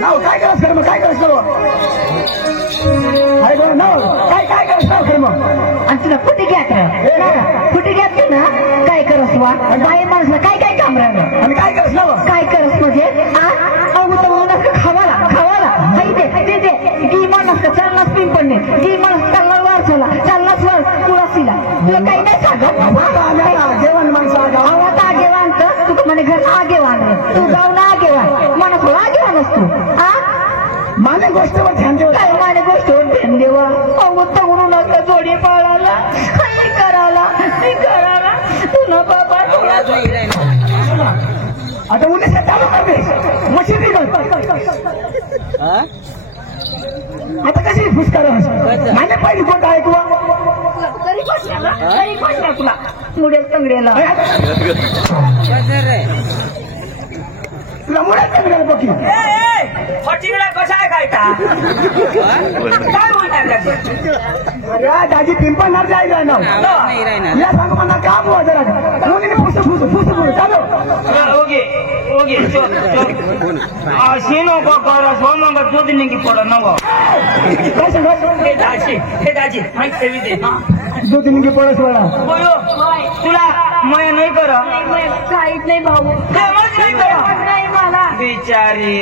नाव काय करस कर मग काय करस कर काय कर नाव काय करस नाव कर मग आणि तुला कुठे घ्यात कुठे घ्यात ना काय करस वा बाई माणसला काय काम राहिलं आणि काय करस नाव काय करस म्हणजे खावाला ती माणूस चाललाच पिन पडणे ती माणूस चालला वारचला चाललाच वर तुळसीला तुला काही नाही सांगत जेवण माणसं आवाज आगेवान तर तू म्हणे घर आगेवान तू जाऊन आगेवान माणूस आगेवान असतो माने गोष्टीवर ध्यान देऊ काय माने गोष्टीवर ध्यान देवा तगडू नका जोडी पाळाला काही कराला तुला बाबा आता उन्हा चालू करते मशीन आता कशी फुसकार माने पाहिजे कोणता ऐकवा तरी तुला मुडेल तंगड्याला तुला मुळात तंगड्याला बघी कसा आहे काय अरे दाजी पिंपळ ना जायला ना या सांग मला काम हुआ जरा फुस चालो ओके सीनो को करो सोनो का दूध नहीं की पड़ो नगो हे दाजी माइक से भी दे 2 दिन की पड़ोस वाला बोलो तुला मैं नहीं करो काहीच नाही भाऊ नहीं करो नाही मला बिचारी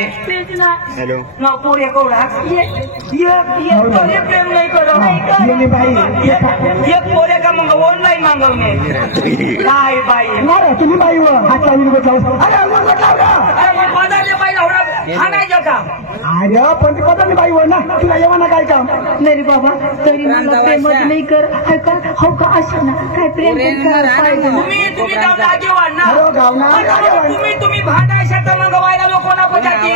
हेलो ना पूरे कोड़ा ये पूरे प्रेम नहीं करो ये भाई ये पूरे का मंगो ऑनलाइन मांगो मैं भाई मारा तुम्ही बाई हुआ हात चालू बताओ अरे वो बताओ ना अरे मैं पता नहीं भाई होना खाना जो काम अरे पण ते पता नाही बाई हुआ ना तुला येवाना काय काम नाही बाबा तरी मला प्रेमच नाही कर हो का असं ना काय प्रेम कर तुम्ही जाऊन आगे वाढ ना हो गावना तुम्ही भांडा शेता मंगवायला लोकांना पचाती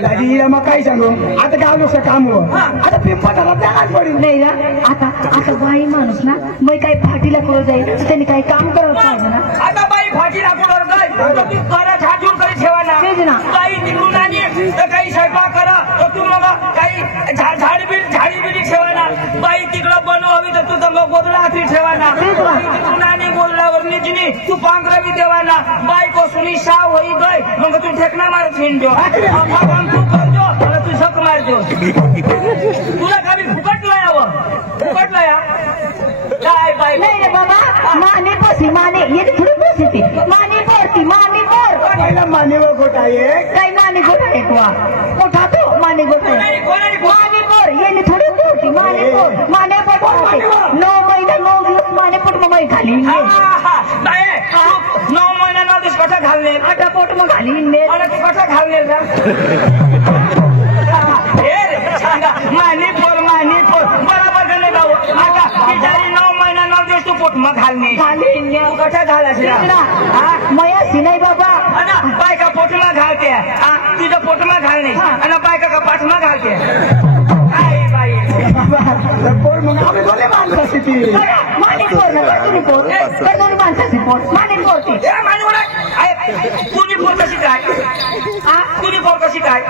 दादी मग काय सांगू आता गावचं काम हुआ आता पिंपळाला त्यालाच पडी नाही ना आता बाई माणूस ना मग काही फाटीला पुढे जाईल त्यांनी काही काम करत पाहिजे ना आता बाई फाटी लाकूडवर गय तुम्ही करा झाडून करी ठेवा ना तेच ना काही तिकडून आणि तर काही स्वयंपाक करा तर तू मग काही झाडी बिडी ठेवा ना बाई तिकडं बनव हवी तर तू तर गोदला हाती ठेवा ना तिकडून आणि गोदलावर निजनी तू पांघरा बी देवा ना बाई को सुनी शाव होई गय मग तू ठेकना मार छीन दो काम तू कर दो और तू झक मार दो तुला कभी फुकटला या काय बाई नाही रे बाबा माने ये थोडी बसती माने पोर पहिला मानेवर गोटा आहे काही माने गोठा आहे मोठा तो माने गोठा माने पोर ये थोडी पोरती माने पोर 9 महिना 9 दिवस माने पोट मग खाली 9 महिना 9 दिवस कठा घालणे आता पोट मग खाली आणि ते कठा घालणे माने पोर बरोबर गणे जाऊ आता बिचारी 9 महिना 9 दिवस तू पोट मग घालणे कठा घालायचं मयाशी नाही बाबा बायका पोटमा घालते तुझ्या पोटमा घालणे आणि बायका का पाठमा घालते बाई पोर मग आम्ही दोन्ही माणसं असते माने पोर दोन माणसाची पोर माने पोरती तुझी पोर कशी काय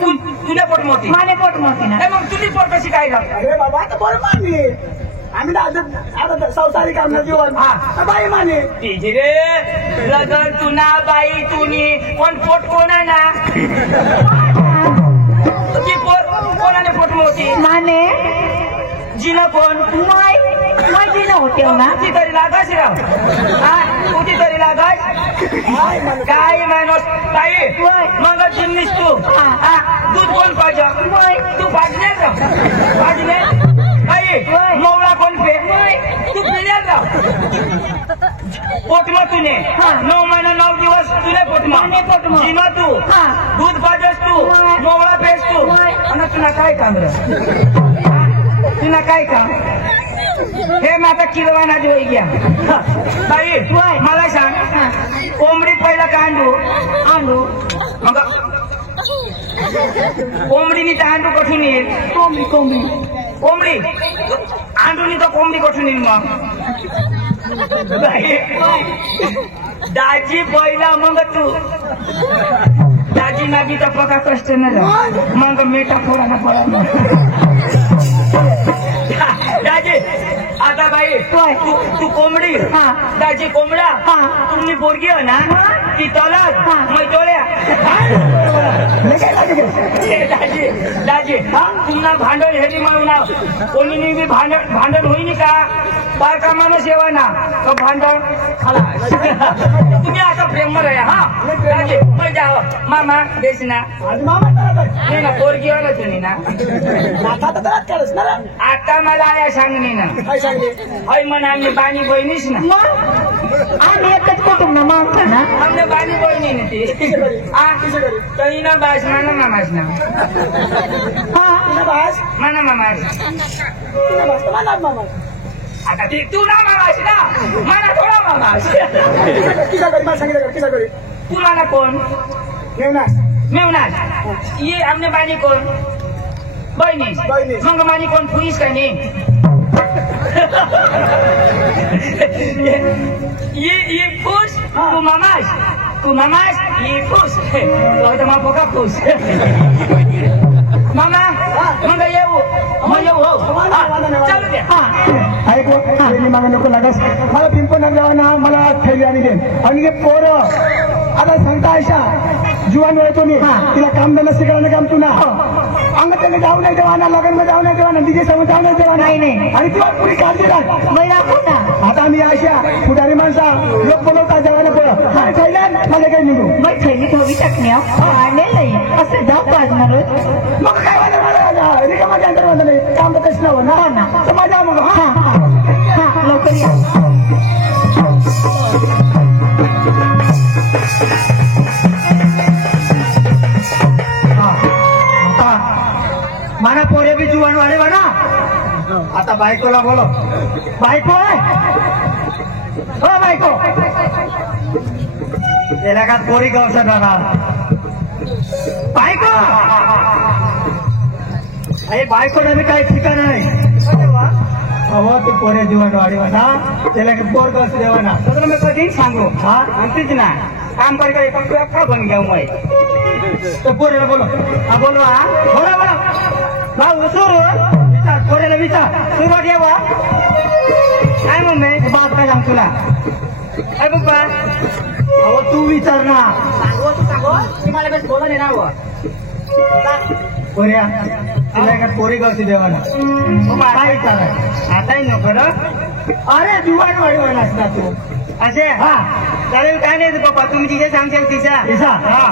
तुझ्या पोट मोठी माने पोट मोठी ना मग तुझी पोर कशी काय अरे बाबा आता बरं मानली आम्ही आता संसारिक आमना जीवन बाई माने तिची रे लगन तुना बाई तुनी कोण पोट कोण आहे ना तुझी पोर कोणाने पोट मोठी माने जिना कोण जिना होते ना कुठे तरी लागायची राव कुठे तरी लागाय काय माणूस ताई मग जिन्नीस तू दूध कोण पाहिजे तू पाजले बाई मवळा कोण पे तू पिण्यात राव पोटमा तुने 9 महिना 9 दिवस तुले पोटमा जिना तू दूध पाजस तू मवळा पेस तू आणि तुला काय काम तुला काय काम हे मी आता किलवाना जो गया बाई मला सांग कोंबडी पहिला का अंडू मग कोंबडीनी तर अंडू कठून येईल कोंबडी अंडूनी तर कोंबडी कठून येईल मग दाजी पहिला मग तू दाजी नागी तर पका कष्ट न मग मेटा फोडायला पडा दाजी आता बाई तू कोंबडी दाजी कोंबडा तुम्ही पोरगी हो ना ती तोलात मग डोळ्या दाजी दाजी पुन्हा भांडण हेरी म्हणून कोणी बी भांडण होईन का बाय कामानं सेवा ना तो भांडण खाला तुम्ही आता प्रेमवर आहे हा दाजी मग जाओ मामा बेस ना नाही ना पोरगी आला तुम्ही ना आता मला या सांगणे ना होय म्हणा आम्ही बाणी बहिणीच ना मग आम्ही एकच कुटुंब मागतो ना आमने बाणी बहिणी ना ती काही ना बास माना मामाच ना माना मामाच आता ती तू ना मामाच ना माना थोडा मामाच तुला ना कोण मेवनाच ये आमने बाणी कोण बहिणी मग मानी कोण फुईस का नाही ये फुस तू मामास ये फुस तो मा पोका फुस मामा मग येऊ हो चालू दे ऐकू मागा नको लागस मला पिंपण जावा मला ठेवी आणि दे आणि हे पोरं आता सांगता अशा जुवान वेळ तुम्ही तिला काम देणं शिकवणं काम तुला अंग त्याने जाऊ नाही देवा ना लग्न में जाऊ नाही देवा ना तिथे समोर जाऊ नाही देवा नाही आणि तुला पुरी काळजी राख आता मी अशा पुढारी माणसा लोक बोलवता जेवायला बोला काय खायला माझे काही निघू मग थैली धोबी टाकण्या नाही असं जाऊ पाजणार मग काय रिकामा अंतर नाही काम तर कसं नव्हतं ना तर माझ्या मग हा लवकर या माना पोरे बी जुवान वाले म्हणा आता बायकोला बोलो बायको हो बायको त्याला का पोरी गवसत राहणार बायको अरे बायको मी काही ठिकाण नाही अहो तू पोरे जुवान वाले म्हणा त्याला पोर गवस देवा ना तर मी कधी सांगू हा तीच ना काम कर का बन गया मैं तो पोरेला बोलो हा बोलो हा बोला बोला भाऊ सुरू विचार पोरेला विचार सुरुवात यावा काय मम्मी बाप काय सांग तुला काय पप्पा अहो तू विचार ना सांगो तुम्हाला बस बोला नाही ना पोऱ्या तुला का पोरी गावची देवाना काय विचार आहे आताही नको ना अरे दिवाण वाढवण असता तू असे हा चालेल काय नाही पप्पा तुम्ही तिथे सांगशाल तिचा हा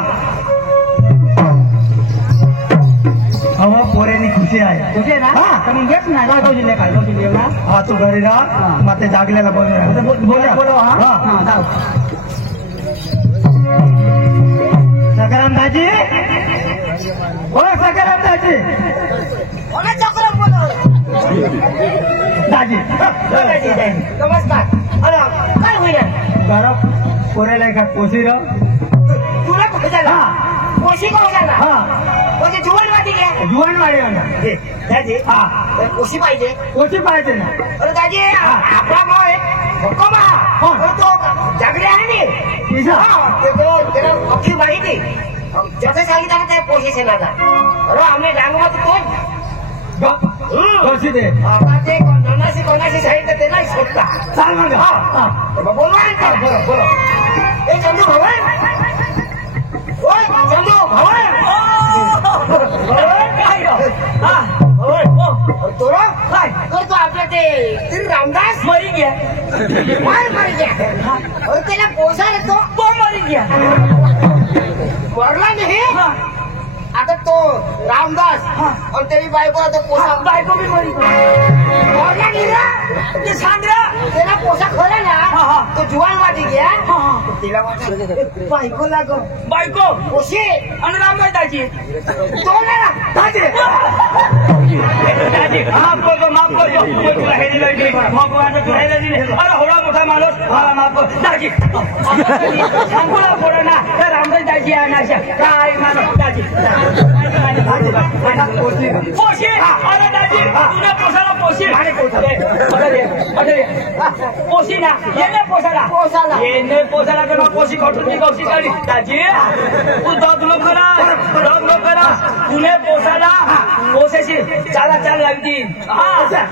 अहो पोरेनी खुशी आहे खुशी आहे ना तर मग घेत ना काय जिल्हे काय जिल्हे ना हा तू घरी राहा मग ते जागलेला बोला हा सकाराम दाजी हो सकाराम दाजी दाजी नमस्कार अरे काय होईल घरात पोरेला एका कोशी राह तुला कुठे झाला कोशी कोण झाला हा म्हणजे जुवानवादी घ्या जुवानवाडी दाजी हा कोशी पाहिजे ना अरे दाजी आपला भाऊ आहे हुकुमा तो जगले आहे नी त्याला अख्खी माहिती जसं सांगितलं ते पोशी सेनाचा अरे आम्ही रांगवात कोण कोशी दे आता ते कोणाशी सांगितलं ते नाही सोडता चाल मग हा बोलवा बोलो ए चंदू भाऊ ओय चंदू भाऊ तो आपलं ते रामदास मरी गया मरी गया और त्याला पोसायला तो मरी गया मरला नाही आता तो रामदास और तेरी बायको तो पोसा बायको भी मरी मरला नाही ना ते सांगरा त्याला पोसा खोला ना तो जुवानवादी गया तिला बायको लागो बायको पोशी आणि रामदास दाजी तो ना दाजी माफ करतो तुला हे दिलं भगवान तुला हे दिले अरे होळा मोठा माणूस मला माफ कर दाजी सांगूला फोडा ना तर रामदास दाजी आहे ना काय माणूस दाजी पोशी अरे दाजी तुला पोसाला पोशी पोशी ना येणे पोसाला येणे पोसाला तर पोशी कटून गवशी काढली दाजी तू दद नको करा तुने पोसाला पोसाशी चाल लागतील हा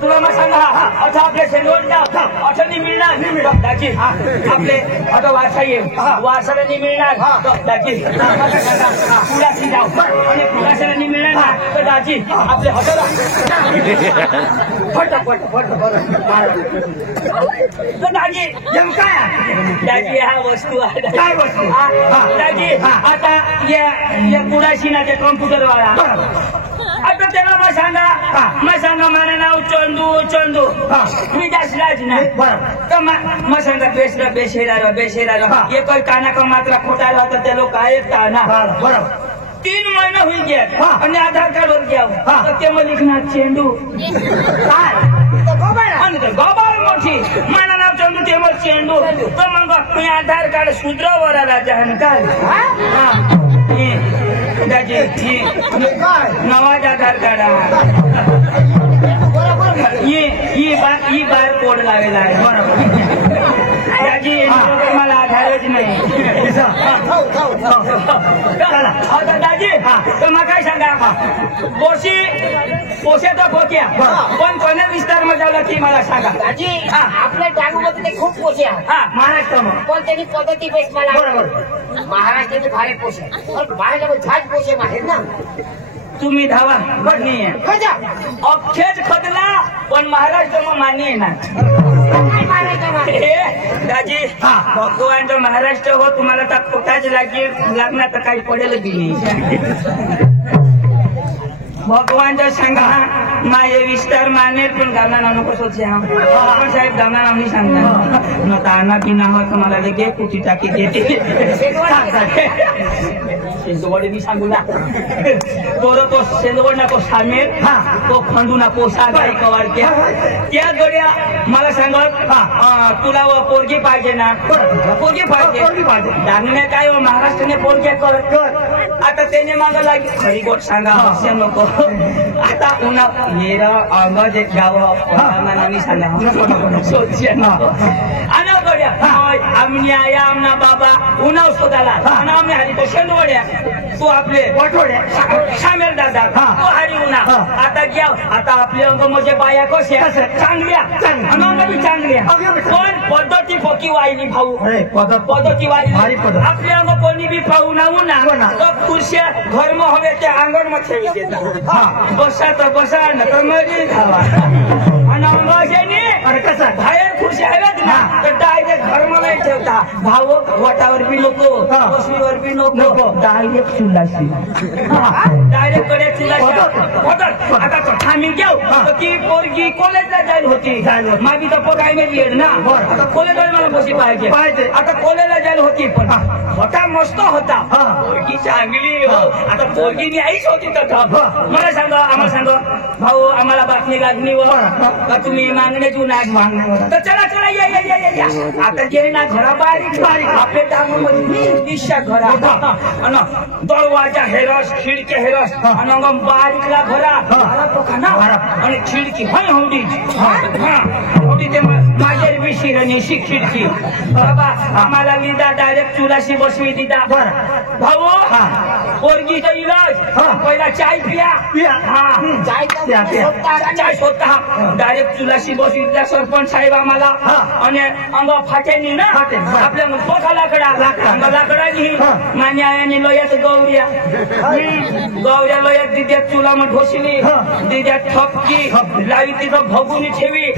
तुला मग सांगा आता आपल्या शेंडवरच्या अठनी मिळणार दाजी आपले आता वारसा येईल वारसाला नाही मिळणार दाजी पुलाशी जाऊ आणि पुलाशाला नाही मिळणार ना तर दाजी आपले हॉटेल दाजी दाजी हा वस्तू आहे काय वस्तू? दाजी आता या पुलाशी ना ते कॉम्प्युटर वाला आता त्याला मग सांगा माझं नाव चंदू मी जास्त नाही तर मग सांगा बेशेरा एक काना का मात्रा खोटायला होता त्या लोक ऐकता ना बरोबर 3 महिने होईल घ्या आणि आधार कार्ड वर घ्या तर ते मग लिखणार चेंडू आणि गोबाळ मोठी माझं नाव चंदू ते मग चेंडू तर मग मी आधार कार्ड सुधरवर आला जहान काय दाजी नवाज आधार कार्ड ही बार कोड लावेला आहे बरोबर दाजी मला आधारच नाही आता दाजी तर मग काय सांगा पोशेचा पोक्या पण कोण्या विस्तार मध्ये जावला ती मला सांगा दाजी आपल्या टांगूमध्ये खूप पोसे आहेत महाराष्ट्रामध्ये पण त्यांनी पद्धती बेस मला बरोबर महाराष्ट्राचे भारे पोसे महाराष्ट्रामध्ये झाज पोसे आहेत ना तुम्ही धावा नाही अखेच खदला पण महाराष्ट्र मग मान्य आहे ना दाजी भगवानचा महाराष्ट्र हो तुम्हाला तर खोटाच लागणार तर काही पडेल बी नाही भगवानचा सांगा माझे विस्तार माने पण गावना नाव नको सोचे आपण साहेब गावना नाव नाही सांगणार न ताना पिना हो तुम्हाला लगे कुठी टाकी देते सेंदवड मी सांगू ना तो सेंदवड नको सामेल तो खंडू नको सागाई कवार त्या गड्या मला सांगत तुला पोरगी पाहिजे ना पोरगी पाहिजे दांगण्या काय महाराष्ट्राने पोरग्या कर आता त्याने मागं लागली खरी गोट सांगा हस्य नको आता पुन्हा येरा अंगज एक गाव मी सांगा सोचे आणि गड्या आमनी आया आमना बाबा उन्हाव शोधाला आणि आम्ही हरी तो शेंदवड्या तो आपले वटवड्या सामेल दादा तो हरी उन्हा आता घ्या आता आपले अंग म्हणजे बाया कसे चांगल्या अंग बी चांगल्या पण पद्धती पोकी वाहिली भाऊ पद्धती वाहिली आपले अंग कोणी बी पाहू ना उन्हा तर खुर्च्या घरम हवे त्या अंगण मध्ये देतात बसा तर बसा न तर मधी धावा आणि अंग असे कसा बाहेर खुर्च्या हव्यात ना तर डायरेक्ट घरम नाही ठेवता भाऊ वटावर बी नको बसवीवर बी नको डायरेक्ट चुलाशी डायरेक्ट कडे चुलाशी आता आम्ही घेऊ ती पोरगी कॉलेजला जाईल होती माझी तर पोर काय येईल ना आता कॉलेजला मला बसी पाहिजे आता कॉलेजला जाईल होती पण होता मस्त होता पोरगी चांगली हो आता पोरगीनी आईच होती तर मला सांगा आम्हाला सांगा भाऊ आम्हाला बातमी लागली का तुम्ही मागण्याची नाही मागण्या तर चला या आता जे ना घरा बारीक आपले टांगमध्ये दिशा घरा दरवाजा हेरस खिडकी हेरस आणि बारीकला घरा आणि खिडकी होय होती ते माझ्या विशिरणी खिडकी बाबा आम्हाला लिदा डायरेक्ट चुलाशी बसवी दिदा भाऊ पोरगीचा इलाज पहिला चाय पिया चाय स्वतः डायरेक्ट चुलाशी बसवी दिला सरपंच साहेब आम्हाला आणि अंग फाट्यानी ना आपल्या पोखा लाकडानी मान्याने लोयात गौऱ्या लोयात दिद्यात चुला मग ढोसली दिद्यात थपकी लावी तिथं भगुनी ठेवी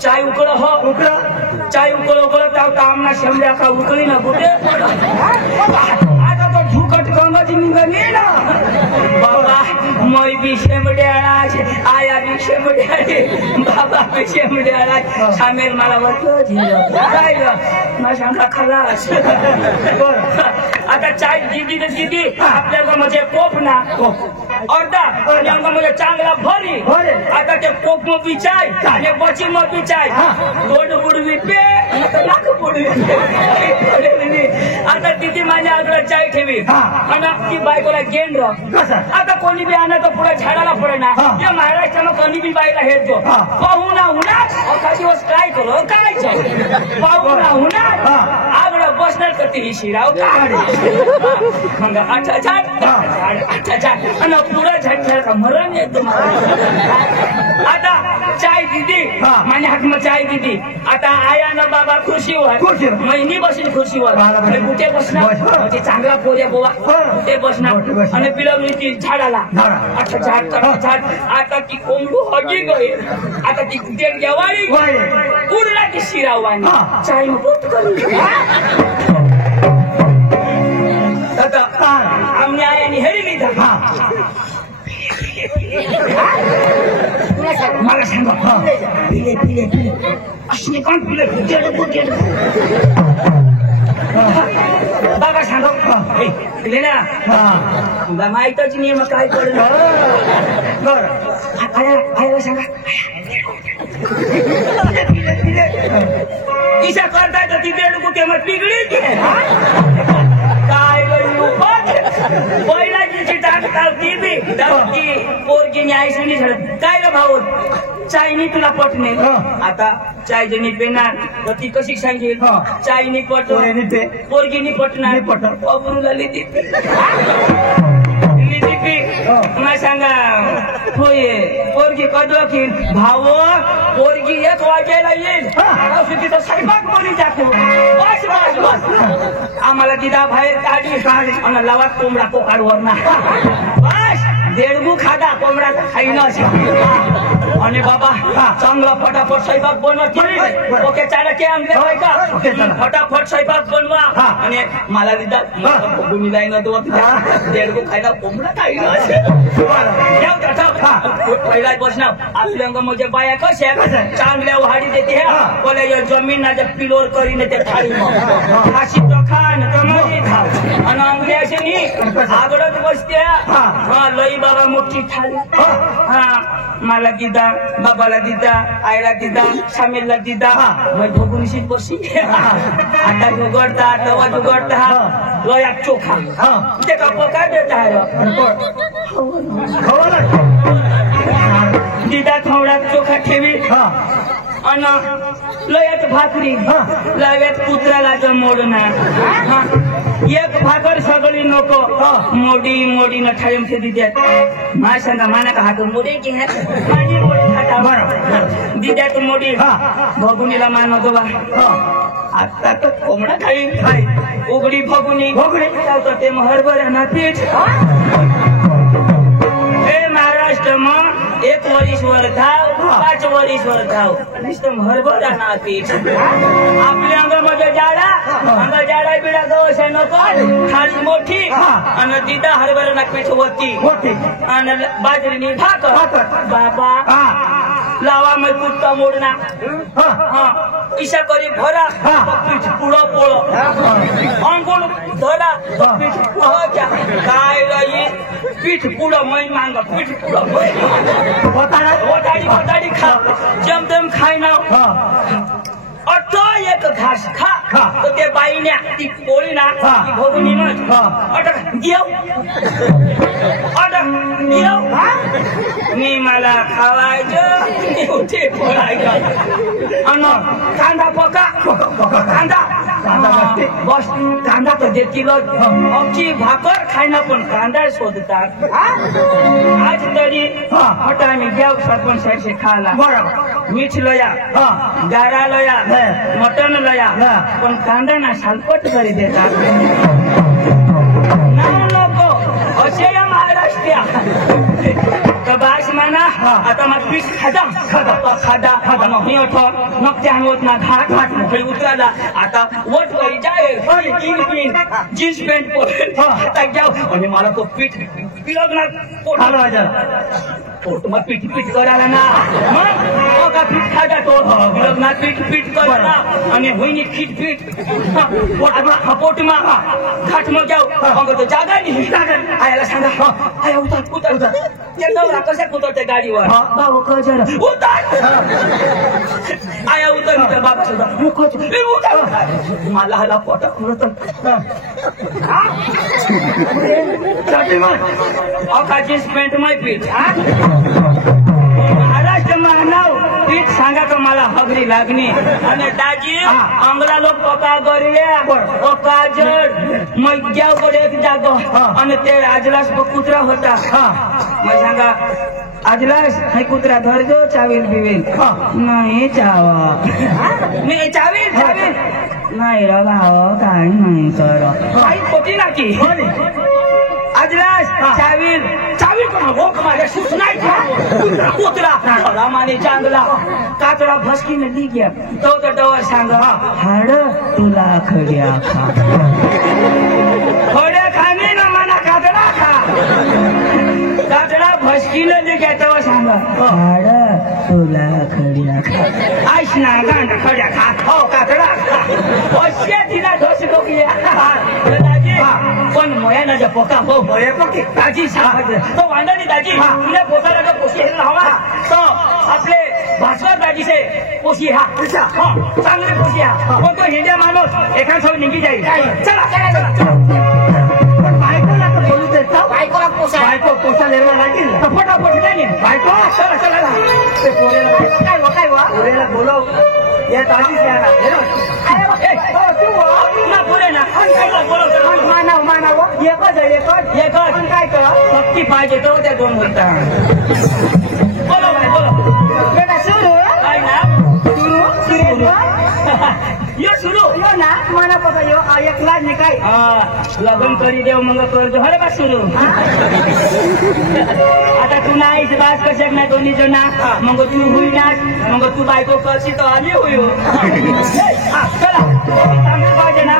चाय चाय उकळ तावता आमना शेमड्या का उकळी ना कुठे आता तो झुकट गंगाची निघाली ना बाबा मै बी शेमड्याळा आया बी शेमड्याळे बाबा बी शेमड्याळा सामेल मला वाटलं सांगा खलास आता चाय दिदी आपल्या म्हणजे कोप ना अर्धा म्हणजे चांगला भरी आता ते कोप मग बी चाय आणि बची मग बी चाय गोड बुडवी पे लाख बुडवी आता तिथे माझ्या आग्रह चाय ठेवी आणि ती बायकोला गेंड आता कोणी बी आणा तर पुढे झाडाला पडे ना या महाराष्ट्रानं कोणी बी बाईला हेरतो पाहू ना उन्हात असा दिवस काय करू काय पाहू ना उन्हात आग्रह बसणार करते ही शिराव मग 8,000 8,000 आणि पुढं झटझट का मरण येतो आता चाय दिदी माझ्या हात में चाय दिदी आता आया ना बाबा खुर्शीवर महिनी बसेल खुर्शीवर कुठे बसणार ते चांगला पोऱ्या बोवा ते बसणार आणि पिलवली ती झाडाला 8,000 आता ती कोंबडू हगी गई आता ती देड गेवाळी उडला ती शिरावानी चाय बोट करू आता आम्ही आयाने हेरी लिधा मला सांगा पिले अशी कोण पिले बाबा सांगा पिले ना तुला माहितच नाही मग काय पडलं आया सांगा ईशा करताय तर ती देड कुठे मग पिगडी काय पहिला जी टाकताव ती बी की पोरगी न्यायसनी झडत काय रे भाऊ चायनी तुला पटणे आता चाय जणी पेणार तर ती कशी सांगेल चायनी पट पोरगीनी पटणार पटला लिहिती मला सांगा होय पोरगी कदवा की भाव पोरगी 1 वाजायला येईल तिथं स्वयंपाक कोणी जातो बस बस बस आम्हाला तिथं बाहेर काढली आणि लावा कोंबडा पोकाडवर ना बस देडगू खादा कोंबडा खाईना आणि बाबा चांगला फटाफट स्वयंपाक बनवा ओके चाला के आमले का फटाफट स्वयंपाक बनवा आणि मला तिथं गुणी लाईन देडगू खायला कोंबडा खाईना पहिला बसणार आपल्या म्हणजे बाया कशा चांगल्या वाढी देते बोले जमीन ना पिलोर करीने ते थाळी खाशी तो खान कमाई खा आणि अंगल्याशी आगडत बसते लई बाबा मोठी थाळी मला दिदा बाबाला दिदा आईला दिदा सामीलला दिदा मग भोगुनीशीच बसी आता जुगडता तवा जुगडता लया चोखा ते का पका देत आहे दिदा थोडा चोखा ठेवी अन लयात भाकरी लयात कुत्राला मोडणार एक भाकर सगळी नको मोडी मोडी न ठायम से दिद्यात माशांना माना का हात मोडी की माझी मोडी खाता बरं दिद्यात मोडी भगुनीला मानतो बा आता तर कोंबडा खाई उघडी भगुनी तर ते हरभऱ्याना पीठ हे महाराष्ट्र मग 1 वरीसवर धाव 5 वरीसवर धाव नुसतं हरभऱ्याना पीठ आपल्या अंगामध्ये जाडा बिडा गवसा नको थाळी मोठी आणि दिदा हरभऱ्याना पीठ होती आणि बाजरीनी भाकर बाबा लावा मग कुत्ता मोडना ईशा करी भरा पीठ पुढं पोळ अंगुण धरा पीठ पुढं काय राही पीठ पुढं मै मांग पीठ पुढं वटाडी खा जमदम खाय ना अटो एक घास खा तर ते बाईने ती पोळी ना ती भोगुनी मग अटक घेऊ मी मला खावायचं उठे पोळायचं आणि कांदा पका कांदा बस कांदा तर देतील आमची भाकर खायना पण कांदा शोधतात आज तरी हटाने घ्या सरपंच साहेब खायला बरोबर मीठ लया गारा लया मटन लया पण कांदा ना सालपट करी देतात नको असे या महाराष्ट्र बास माना आता मग पीस खादा मग त्या होत ना घाट उतराला आता वट वरी जाय जीन्स पॅन्ट आता घ्याव आणि मला तो पीठ पिलगणार पोट मग पीठ करायला ना मग का पीठ खादा तो पिलगणार पीठ करायला आणि होईनी पीठ पोट मा घाट मग घ्याव मग तो जागा नाही आयाला सांगा आया उतर ते नवरा कशा उतरते गाडीवर बाबा कजर उतर आया उतर बाबा सुद्धा मला हाला पोटा खुलत अका जीन्स पॅन्ट माय पीठ महाराष्ट्र मानव नीट सांगा तर मला हगरी लागणी आणि दाजी आंगला लोक पका गरल्या काजळ मज्जा कडे जाग आणि ते आजलास कुत्रा होता मग सांगा आजलास हे कुत्रा धरजो चावील बिवील नाही चावा नाही चावील चावील नाही रे भाव काय नाही कर काही खोटी नाकी आजलास चावील चावील कोण भोक मारे नाही कुत्रा रामाने चांगला कातडा भस्कीने दी गया तो डवर सांग हाड तुला खड्या खा खड्या खाणे ना मला कातडा खा कातडा भस्कीने दी गया तेव्हा सांग हाड तुला खड्या खा आईश ना गांड खड्या खा हो कातडा खा अशा तिला दोष डोकल्या दाजी पण मोया ना पोका हो मोया पोकी दाजी सांग तो वांडणी दाजी तुला पोसाला का पोशी हवा तो आपले भास्कर दाजी से पोशी हा चांगले पोशी हा पण तो हिंद्या माणूस एका सोबत निघी जाईल चला पण बायकोला तर बोलू देतो बायकोला पोसा निर्माण लागतील तर फटाफट नाही बायको चला चला ते पोरेला बोलव या दाजी से आला तू ना पुरे ना मानव एकच काय कर शक्ती पाहिजे तो त्या दोन बोलता बोलो भाई बोलो बेटा सुरू काय ना सुरू यो सुरू यो ना माना पका यो एक लाज निकाय लग्न करी देव मग करतो हरे बा सुरू आता तू नाही बास कशाक नाही दोन्ही जण मग तू होईना मग तू बायको करशी तो आम्ही होयो चला चांगलं पाहिजे ना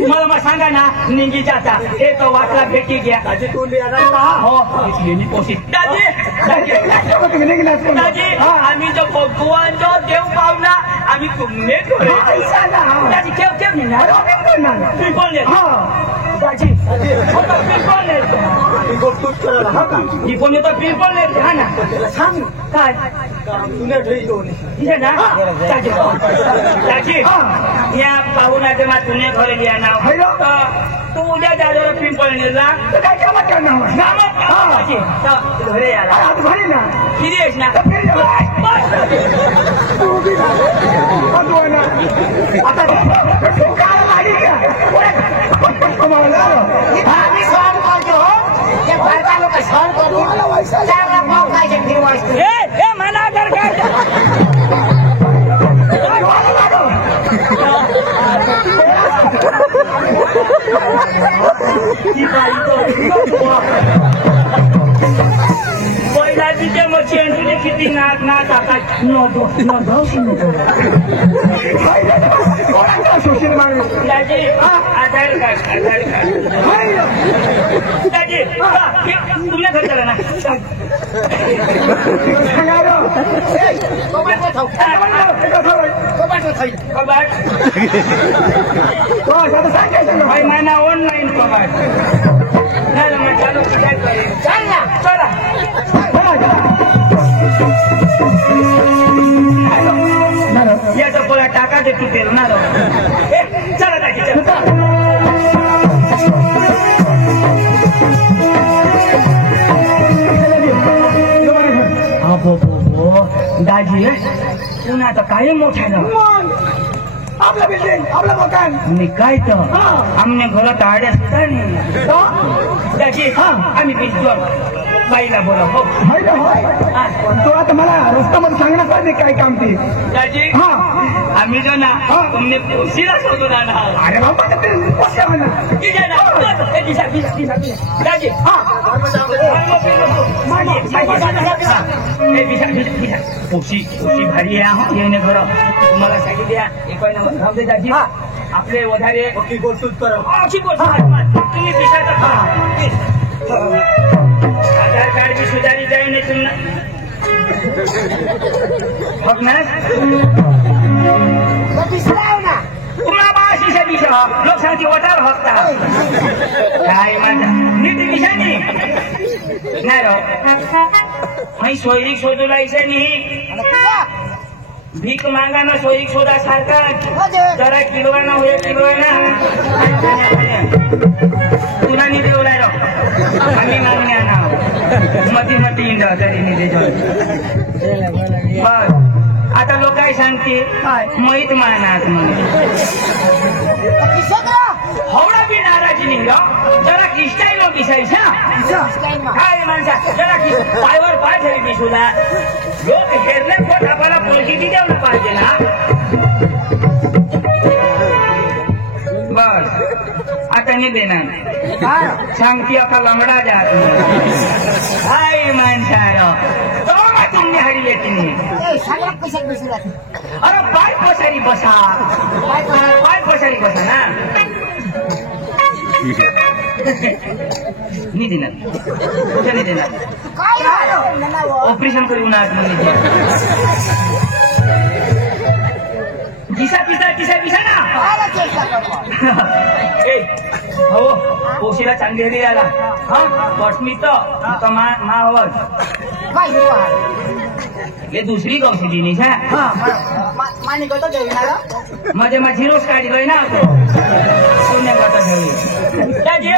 मला मग सांगा ना निंगी जाता हे तो वाटला भेटी घ्या दाजी तू हो दाजी आम्ही जो भगवान जो देव पावला आम्ही तुमने दाजी केव केव नाही दाजी बिलकुल तो बिलकुल हा ना सांग काय दाजी या पाहुणाच्या मातूने घर लिया नाव तू उद्या दादर पिंपळ निर्ला काय कामात घरे याला घरी ना फिरी आहेस ना आता मना कर काय पहिला तिथे मग चेंडूने किती नाक नाक टाकाय दाजी आधार कार्ड दाजी तुमने घर चला ना महिना ऑनलाईन कबाड नाही मग चालू काय करेल चाल ना चला याचा पोळा टाका दे तू पेरू ना चला दाजी दाजी पुन्हा तर काही मोठे ना आपला बिल्डिंग आपला मकान मी काय तर आमने घरात आड्या सुद्धा नाही दाजी आम्ही बिलकुल बाईला बोला हो तो आता मला रस्त्यामध्ये सांगणार पाहिजे काय काम ते दाजी आम्ही जो ना तुमने पोशीला शोधून आणा अरे बाबा दाजी पोशी भारी आहे घर तुम्हाला सांगितल्या एक दाजी आपले वधारे गोष्ट तुम्ही आधार कार्ड भी सुधारी जाए नहीं तुमने तुम्हाला बाशीच्या दिशा लोकशाही वटार होता काय माझा नीट दिशा नाही मी सोयरीक शोधूला इथे नाही भीक मागा ना सोयरीक शोधा सारखं जरा किलोवा ना होय किलोवा ना तुला नाही देवला आम्ही मागण्या ना मती मती इंडा तरी नाही दे आता लोक काय सांगते मैत मानात हवडा बी नाराजी नाही जरा किस्ताय नो किसायचा काय माणसा जरा पायवर पाय ठेवी पिशूला लोक हेरले पोट आपल्याला पोलकी द्यायला पाहिजे ना बस आता नाही देणार सांगती अका लंगडा जात हाय माणसा तुम्ही हरी येते अरे पाय पसारी बसा पाय पसारी बसा ना नाही देणार कुठे नाही देणार ऑपरेशन करून आज म्हणजे किसा पिसा किसा पिसा ना हो कोशीला चांदी हरी आला हा वसमित मा हवं हे दुसरी कौशली नाही मध्ये माझी रोज काढलोय ना सोन्या करता ठेवली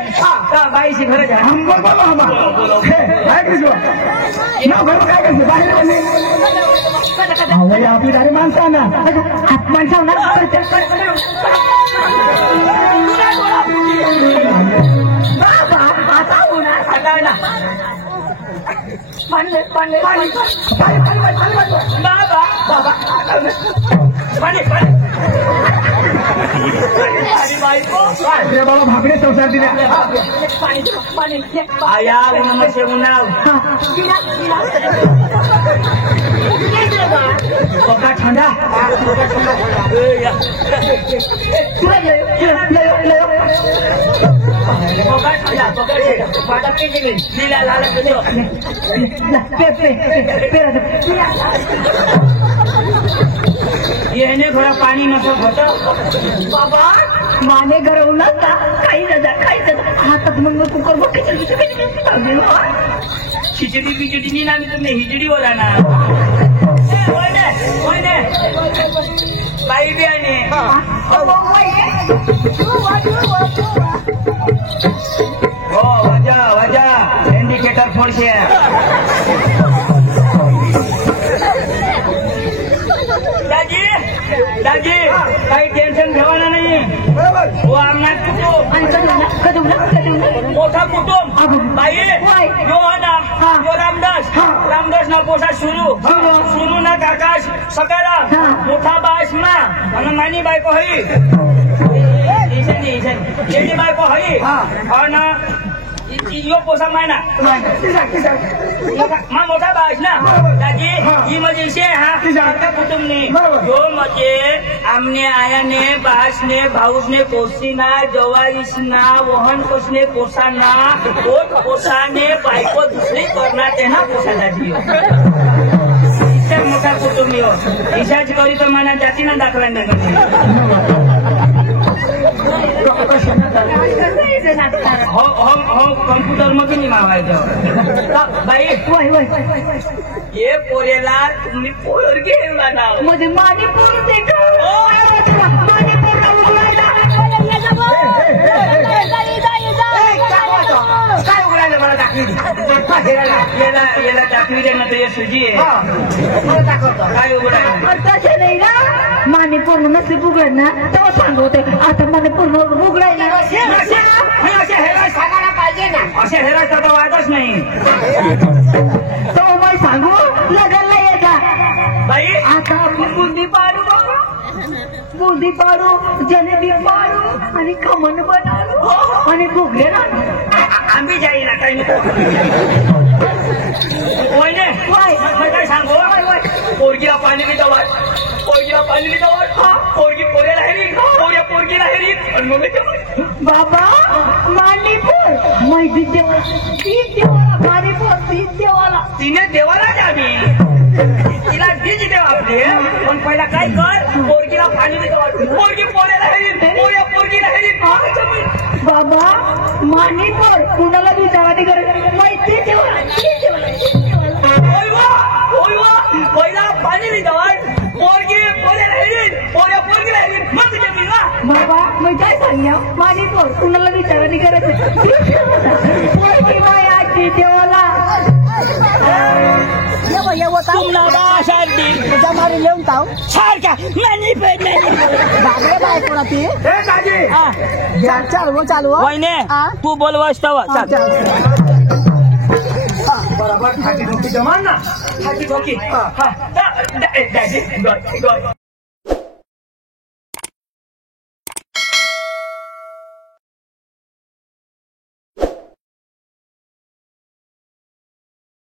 बाईशी घर आपली गाडी माणसा ना माणसा बाबा भाकरे संसार दिल्या आया उन्हामध्ये उन्हाव पका ठंडा येणे थोडा पाणी नसत होत बाबा माने घरवणार का काही हातात मग कुकर बघ खिचडी बिचडी ना तुम्ही हिजडी बोला ना बाई बी आहे हो वजा इंडिकेटर फोडशे दाजी काही टेन्शन ठेवाना नाही वो आमना कुटुंब मोठा कुटुंब बाई यो ना यो रामदास ना पोसा सुरू ना काकाश सकाळा मोठा बास मा आणि मानी बायको हई येणी बायको हई आणि यो पोसा मायना मा मोठा बास ना दादी ही म्हणजे इशे हा कुटुंब ने यो म्हणजे आमने आयाने बासने भाऊसने कोसीना जवाईसना वहन कोसने पोसाना पोसाने बायको दुसरी करणार ते ना पोसा दादी इच्छा मोठा कुटुंब यो इशाच करी तर मला जाती ना दाखला नाही कम्प्युटर मध्ये नाही मावायचं बाई ये पोरेला तुम्ही पोर घेऊला ना मध्ये माने पोर देखा काय उघडायला मला दाखवी याला दाखवी दे ना तर सुजी आहे काय उघडायला नाही ना माने पूर्ण नसेल उघडणार तेव्हा सांगवते आता माने पूर्ण उघडायला सांगायला पाहिजे ना असे हेरायचा तर वाटच नाही तो मग सांगू लग्नाला येता बाई आता आपली बुंदी पाडू बाबा बुंदी पाडू जलेबी पाडू आणि खमण बनवू आणि घुगले ना आम्ही जाई ना काही काय सांगू पोरगीला पाणी बी दवाट पोरगी पोऱ्याला हेरी पोरगीला हेरी बाबा माणिपूर माहिती देवाला माणिपूर देवाला तिने देवाला आम्ही तिला बीज देवा आपली पण पहिला काय कर पोरगीला पाणी बी दवाट पोरगी पोऱ्याला हेरी पोरगीला हेरी बाबा माणिपूर कुणाला बी जावाटी करत माहिती देवाला पाणी नाही जवळ पोरगी पोरे राहिली पोरगी राहिली मग तुझ्या मिळवा बाबा मी काय सांगल्या माझी पोर कुणाला विचारायची गरज नाही माय आजी देवाला तुम्हाला शादी जमारी लिहून ताव सारख्या नाही बाबरे बाय कोणा ती ए काजी चालू वहिने तू बोल वास्तव बरोबर खाटी ठोकी जमान ना खाती ठोकी